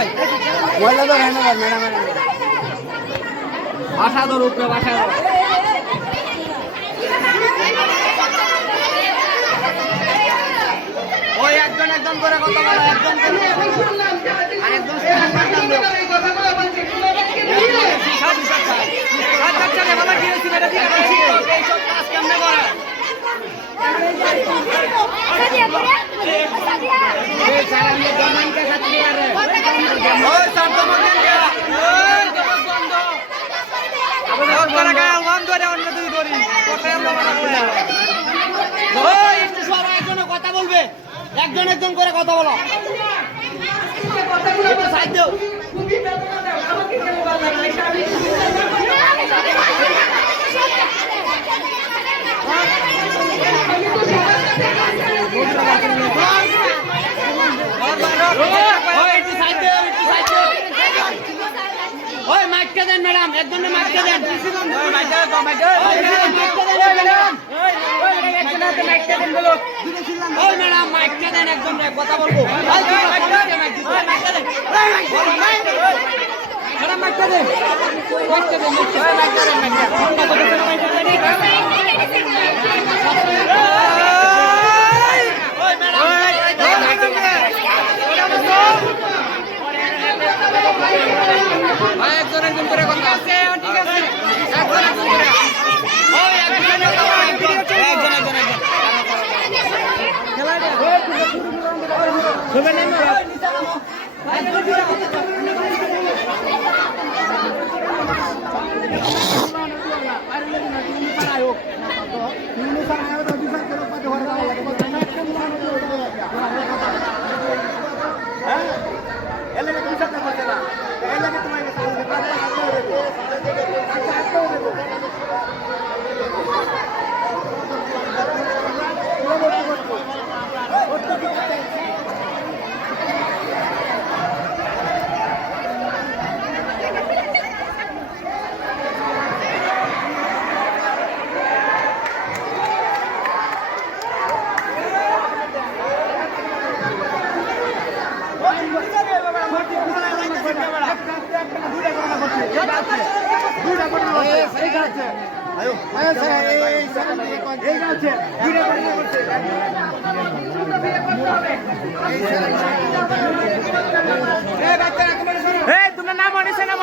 ভাই ময়লা তো হয় না ম্যাডাম বাসা ধর উপরে বাসা ধর ওই একজন একজন করে কথা বলো একজন আর একজন কথা বলবে একজন একজন করে কথা বলো ওই মাইকটা দেন ম্যাডাম একজন মাইকটা দেন ওই ম্যাডাম মাইকটা দেন একজন কথা বলবো মাইকটা দেন একজন একজন করে কথা আছে ঠিক আছে একজন একজন করে ওই একজন একজন একজন শুনে নেন তোমরা নাম অনেছে নাম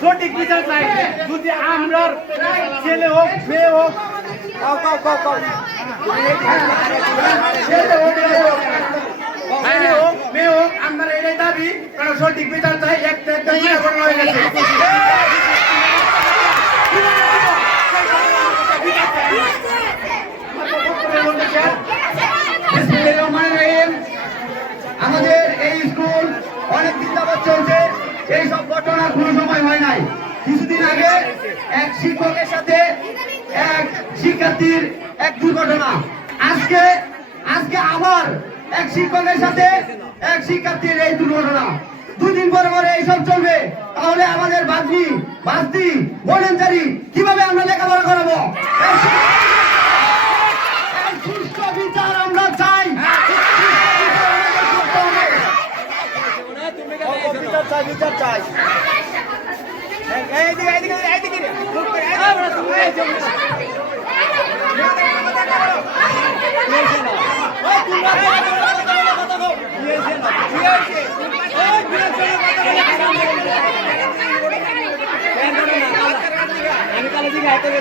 সঠিক বিচার চাই যদি আমরা ছেলে হোক মেয়ে হোক মেয়ে হোক আমরা এটাই দাবি কারণ সঠিক বিচার চাই একটা হয়ে গেছে আমাদের এই স্কুল অনেকদিন যাবৎ চলছে এইসব ঘটনার কোনো সময় হয় নাই কিছুদিন আগে এক শিক্ষকের সাথে এক শিক্ষার্থীর এক দুর্ঘটনা আজকে আবার এক শিক্ষকের সাথে এক শিক্ষার্থীর এই দুর্ঘটনা দুদিন পরে পরে এইসব চলবে তাহলে আমাদের বাস্তি ভলেন্টারি কিভাবে আমরা লেখাপড়া করাবো সুষ্ঠু বিচার আমরা চাই বিচার চাই আমি